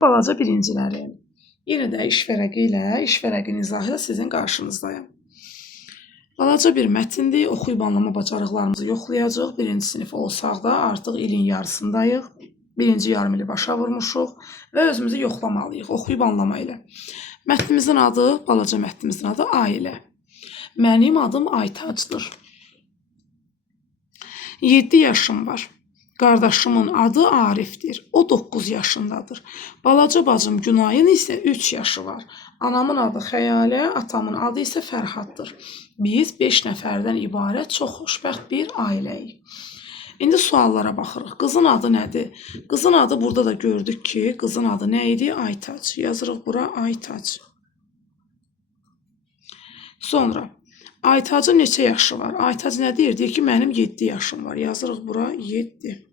Balaca birinciləri. Yenə də iş vərəqi ilə, iş vərəqinin izahı ilə sizin qarşınızdayım. Balaca bir mətindir, oxuyub anlama bacarıqlarımızı yoxlayacaq. Birinci sinif olsaq da artıq ilin yarısındayıq. Birinci yarım ili başa vurmuşuq və özümüzü yoxlamalıyıq, oxuyub anlama ilə. Mətnimizin adı, balaca mətnimizin adı Ailə. Mənim adım Aytacdır. 7 yaşım var. Qardaşımın adı Arifdir. O 9 yaşındadır. Balaca bacım Günayın isə 3 yaşı var. Anamın adı Xəyalə, atamın adı isə Fərhaddır. Biz 5 nəfərdən ibarət çox xoşbəxt bir ailəyik. İndi suallara baxırıq. Qızın adı nədir? Qızın adı burada da gördük ki, qızın adı nə idi? Aytac. Yazırıq bura Aytac. Sonra Aytacın neçə yaşı var? Aytac nə deyir? Deyir ki, mənim 7 yaşım var. Yazırıq bura 7.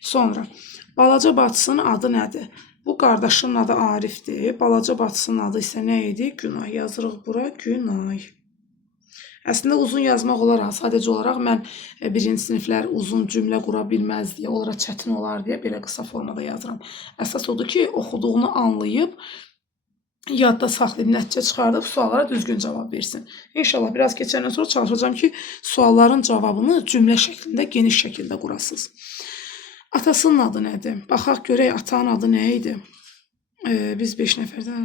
Sonra balaca bacısının adı nədir? Bu qardaşının adı Arifdir. Balaca bacısının adı isə nə idi? Günay. Yazırıq bura Günay. Əslində uzun yazmaq olar, sadəcə olaraq mən birinci siniflər uzun cümlə qura bilməz deyə, onlara çətin olar deyə belə qısa formada yazıram. Əsas odur ki, oxuduğunu anlayıb, yadda saxlayıb, nəticə çıxardıb suallara düzgün cavab versin. İnşallah biraz keçəndən sonra çalışacağım ki, sualların cavabını cümlə şəklində, geniş şəkildə qurasınız. Atasının adı nədir? Baxaq görək, atanın adı nə idi? Biz 5 nəfərdən.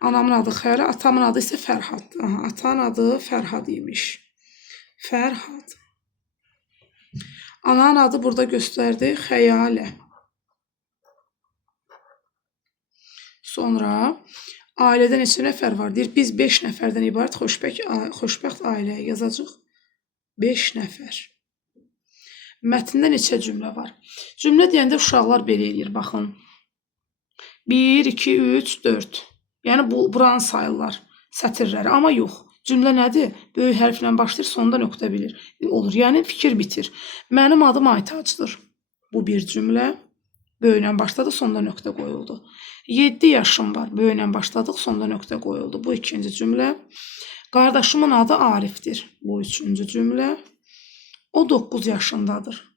Anamın adı Xəyalə, atamın adı isə Fərhad. Atanın adı Fərhad imiş. Fərhad. Ananın adı burada göstərdi, Xəyalə. Sonra ailədə neçə nəfər var? Deyir, biz 5 nəfərdən ibarət xoşbəxt ailəyə yazacaq. 5 nəfər. Mətndə neçə cümlə var? Cümlə deyəndə uşaqlar belə eləyir, baxın. 1, 2, 3, 4. Yəni, buranı sayırlar, sətirləri. Amma yox, cümlə nədir? Böyük hərflə başlayır, sonunda nöqtə bilir. Olur, yəni fikir bitir. Mənim adım Aytacdır. Bu bir cümlə. Böyüklə başladı, sonunda nöqtə qoyuldu. 7 yaşım var. Böyüklə başladıq, sonunda nöqtə qoyuldu. Bu ikinci cümlə. Qardaşımın adı Arifdir. Bu üçüncü cümlə. O 9 yaşındadır.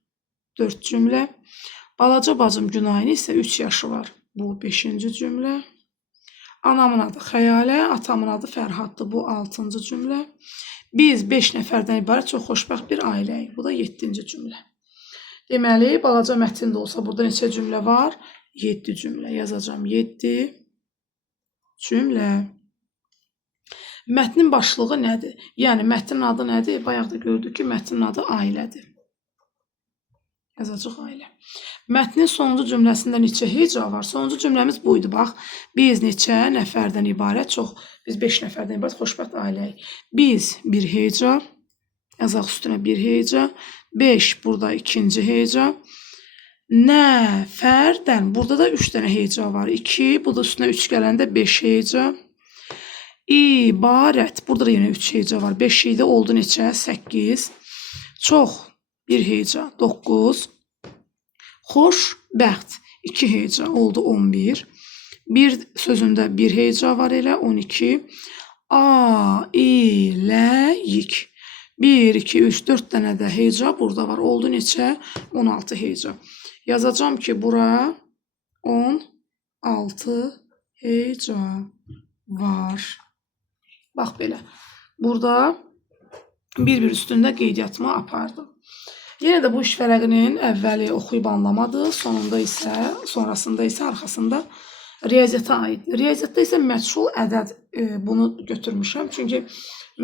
4 cümlə. Balaca bacım Günayın isə 3 yaşı var. Bu 5-ci cümlə. Anamın adı Xəyalə, atamın adı Fərhaddır. Bu 6-cı cümlə. Biz 5 nəfərdən ibarət çox xoşbəxt bir ailəyik. Bu da 7-ci cümlə. Deməli, balaca mətndə olsa burada neçə cümlə var? 7 cümlə. Yazacağım 7 cümlə. Mətnin başlığı nədir? Yəni, mətnin adı nədir? Bayaq da gördük ki, mətnin adı ailədir. Yazacaq ailə. Mətnin sonuncu cümləsində neçə heca var? Sonuncu cümləmiz buydu, bax. Biz neçə nəfərdən ibarət biz 5 nəfərdən ibarət xoşbəxt ailəyik. Biz bir heca, yazaq üstünə bir heca, 5 burada ikinci heca, nəfərdən, burada da 3 dənə heca var. 2, bu da üstünə 3 gələndə 5 heca. İbarət, burada da yenə 3 heca var. 5 idi, oldu neçə? 8. Çox, 1 heca, 9. Xoşbəxt, 2 heca, oldu 11. Bir sözündə 1 heca var elə, 12. Ailəyik. 1, 2, 3, 4 dənə də heca burada var. Oldu neçə? 16 heca. Yazacağım ki, bura 16 heca var. Bax belə. Burada bir-bir üstündə qeydiyyatımı apardım. Yenə də bu iş vərəqinin əvvəli oxuyub anlamadır, sonrasında isə arxasında riyaziyyata aiddir. Riyaziyyatda isə məchul ədəd bunu götürmüşəm. Çünki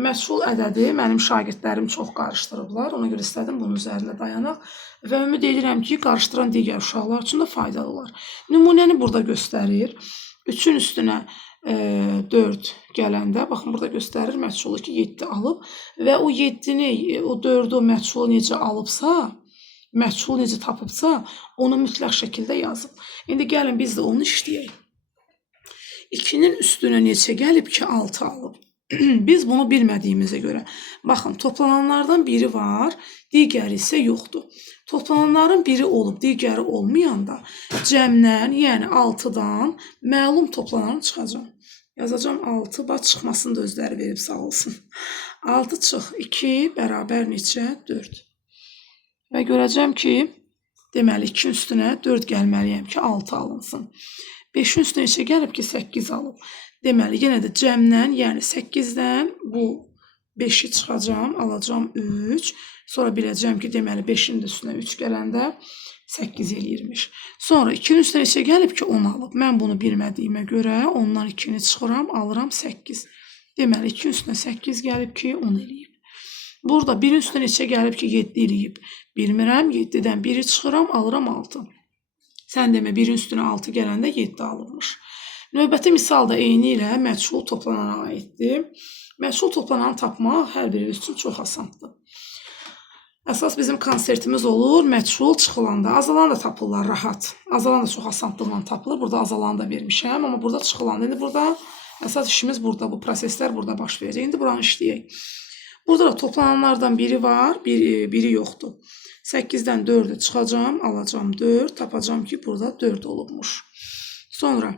məchul ədədi mənim şagirdlərim çox qarışdırıblar. Ona görə istədim bunun üzərində dayanaq. Və ümid edirəm ki, qarışdıran digər uşaqlar üçün də faydalı olar. Nümunəni burada göstərir. 3-ün üstünə 4 gələndə, baxın burada göstərir məchulu ki 7 alıb və o 7-ni, o 4-ü, o məchulu necə alıbsa, məchulu necə tapıbsa, onu mütləq şəkildə yazıb. İndi gəlin biz də onu işləyək. 2-nin üstünə neçə gəlib ki 6 alıb. Biz bunu bilmədiyimizə görə, baxın, toplananlardan biri var, digəri isə yoxdur. Toplananların biri olub, digəri olmayanda cəmdən, yəni 6-dan məlum toplananı çıxacam. Yazacağım 6, bax çıxmasını da özləri verib sağ olsun. 6 çıx, 2 bərabər neçə? 4. Və görəcəm ki, Deməli 2-nin üstünə 4 gəlməliyəm ki, 6 alınsın. 5-in üstünə neçə gəlib ki, 8 alıb. Deməli, yenə də cəmdən, yəni 8-dən bu 5-i çıxacam, alacam 3. Sonra biləcəm ki, deməli 5-in də üstünə 3 gələndə 8 eləyirmiş. Sonra 2-nin üstünə neçə gəlib ki, 10 alıb. Mən bunu bilmədiyimə görə ondan 2-ni çıxıram, alıram 8. Deməli 2-nin üstünə 8 gəlib ki, 10 eləyib. Burada 1-in üstünə neçə gəlib ki, 7 eləyib. Bilmirəm, 7-dən 1-i çıxıram, alıram 6. Sən demə 1-in üstünə 6 gələndə 7 alınmış. Növbəti misal da eyni ilə məchul toplanana aiddir. Məchul toplananı tapmaq hər birimiz üçün çox asandır. Əsas bizim konsertimiz olur, məchul çıxılanda. Azalan da tapırlar rahat. Azalan da çox asanlıqla tapılır. Burada azalanı da vermişəm, amma burada çıxılanda. İndi burada əsas işimiz burada, bu proseslər burada baş verəcək. İndi buranı işləyək. Burada da toplananlardan biri var, biri yoxdur. 8-dən 4-ü çıxacam, alacam 4, tapacam ki, burada 4 olubmuş. Sonra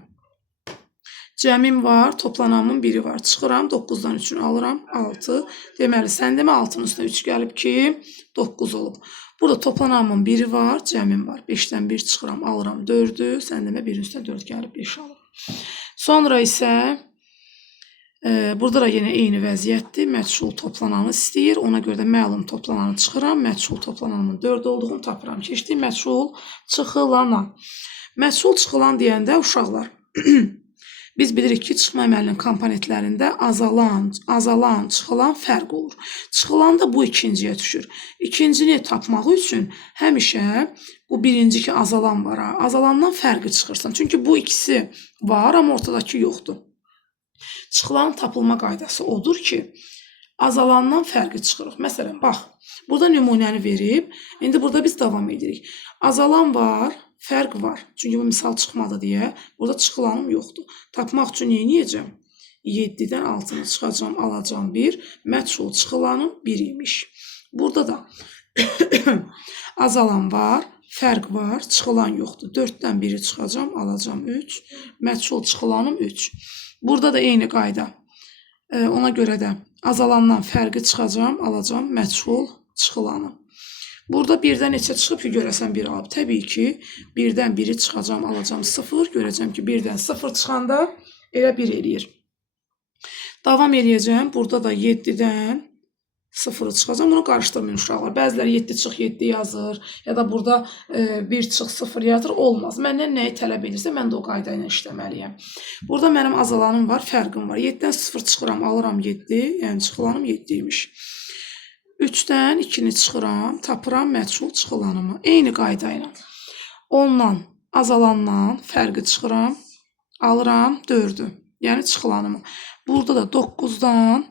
cəmim var, toplananın biri var. Çıxıram, 9-dan 3-ünü alıram, 6. Deməli, sən demə 6-nın üstünə 3 gəlib ki, 9 olub. Burada toplananın biri var, cəmim var. 5-dən 1 çıxıram, alıram 4-ü. Sən demə 1-in üstünə 4 gəlib 5 alıb. Sonra isə burada da yenə eyni vəziyyətdir. Məchul toplananı istəyir. Ona görə də məlum toplananı çıxıram. Məchul toplananın 4 olduğunu tapıram. Keçdik məchul çıxılana. Məchul çıxılan deyəndə uşaqlar biz bilirik ki, çıxma əməlinin komponentlərində azalan, çıxılan fərq olur. Çıxılan da bu ikinciyə düşür. İkincini tapmaq üçün həmişə bu birinci ki, azalan var. Azalandan fərqi çıxırsan. Çünki bu ikisi var, amma ortadakı yoxdur. Çıxılanın tapılma qaydası odur ki, azalandan fərqi çıxırıq. Məsələn, bax, burada nümunəni verib, indi burada biz davam edirik. Azalan var, fərq var. Çünki bu misal çıxmadı deyə, burada çıxılanım yoxdur. Tapmaq üçün neyəcəm? 7-dən 6-nı çıxacam, alacam 1. Məchul çıxılanım 1 imiş. Burada da azalan var, fərq var, çıxılan yoxdur. 4-dən 1-i çıxacam, alacam 3. Məchul çıxılanım 3. Burada da eyni qayda. Ona görə də azalandan fərqi çıxacam, alacam məchul çıxılanı. Burada 1-dən neçə çıxıb ki, görəsən 1 alıb. Təbii ki, 1-dən 1-i çıxacam, alacam 0. Görəcəm ki, 1-dən 0 çıxanda elə 1 eləyir. Davam eləyəcəm. Burada da 7-dən 0 çıxacam. Bunu qarışdırmayın uşaqlar. Bəziləri 7 çıx 7 yazır ya da burada 1 çıx 0 yazır. Olmaz. Məndən nəyi tələb edirsə, mən də o qayda ilə işləməliyəm. Burada mənim azalanım var, fərqim var. 7-dən 0 çıxıram, alıram 7. Yəni çıxılanım 7 imiş. 3-dən 2-ni çıxıram, tapıram məchul çıxılanımı. Eyni qayda ilə. Ondan, azalandan fərqi çıxıram, alıram 4-ü. Yəni çıxılanımı. Burada da 9-dan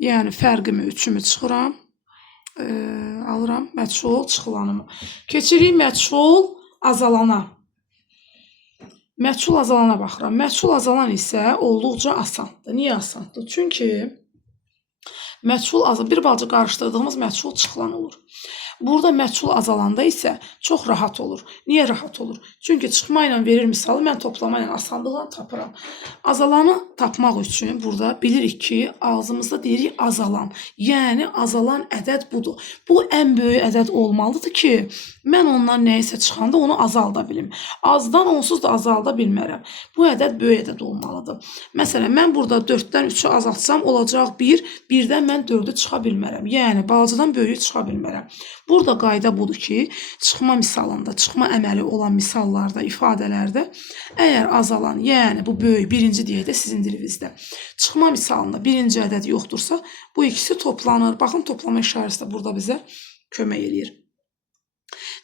yəni fərqimi 3-ümü çıxıram, alıram məchul çıxılanımı. Keçirik məchul azalana. Məchul azalana baxıram. Məchul azalan isə olduqca asandır. Niyə asandır? Çünki məchul bir balaca qarışdırdığımız məchul çıxılan olur. Burada məchul azalanda isə çox rahat olur. Niyə rahat olur? Çünki çıxma ilə verir misalı, mən toplama ilə asanlıqla tapıram. Azalanı tapmaq üçün burada bilirik ki, ağzımızda deyirik azalan. Yəni azalan ədəd budur. Bu ən böyük ədəd olmalıdır ki, mən ondan nəyisə çıxanda onu azalda bilim. Azdan onsuz da azalda bilmərəm. Bu ədəd böyük ədəd olmalıdır. Məsələn, mən burada 4-dən 3-ü azaltsam olacaq 1, 1-dən mən 4-ü çıxa bilmərəm. Yəni balacadan böyüyü çıxa bilmərəm. Burada qayda budur ki, çıxma misalında, çıxma əməli olan misallarda, ifadələrdə əgər azalan, yəni bu böyük, birinci deyək də sizin dilinizdə, çıxma misalında birinci ədəd yoxdursa, bu ikisi toplanır. Baxın, toplama işarəsi də burada bizə kömək eləyir.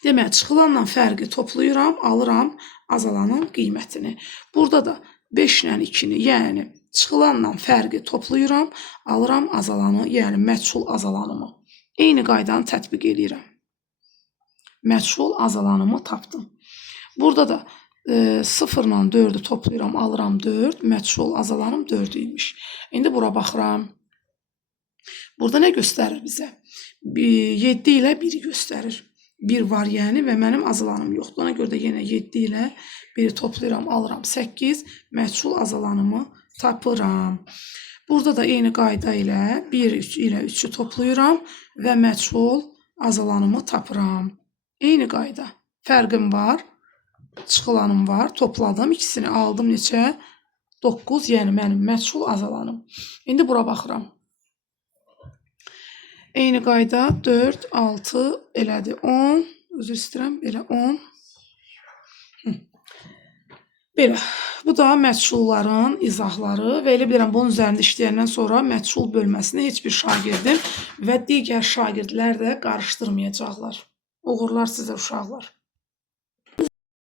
Demək, çıxılanla fərqi toplayıram, alıram azalanın qiymətini. Burada da 5 ilə 2-ni, yəni çıxılanla fərqi toplayıram, alıram azalanı, yəni məchul azalanımı. Eyni qaydanı tətbiq edirəm. Məchul azalanımı tapdım. Burada da 0 ilə 4-ü toplayıram, alıram 4. Məchul azalanım 4 imiş. İndi bura baxıram. Burada nə göstərir bizə? 7 ilə 1-i göstərir. 1 var yəni və mənim azalanım yoxdur. Ona görə də yenə 7 ilə 1-i toplayıram, alıram 8. Məchul azalanımı tapıram. Burada da eyni qayda ilə 1 ilə 3-ü toplayıram və məchul azalanımı tapıram. Eyni qayda. fərqim var, çıxılanım var. Topladım, ikisini aldım neçə? 9, yəni mənim məchul azalanım. İndi bura baxıram. Eyni qayda 4, 6 elədi 10. Üzr istəyirəm, belə 10. Belə. Bu da məchulların izahları və elə bilirəm bunun üzərində işləyəndən sonra məchul bölməsini heç bir şagirdim və digər şagirdlər də qarışdırmayacaqlar. Uğurlar sizə uşaqlar.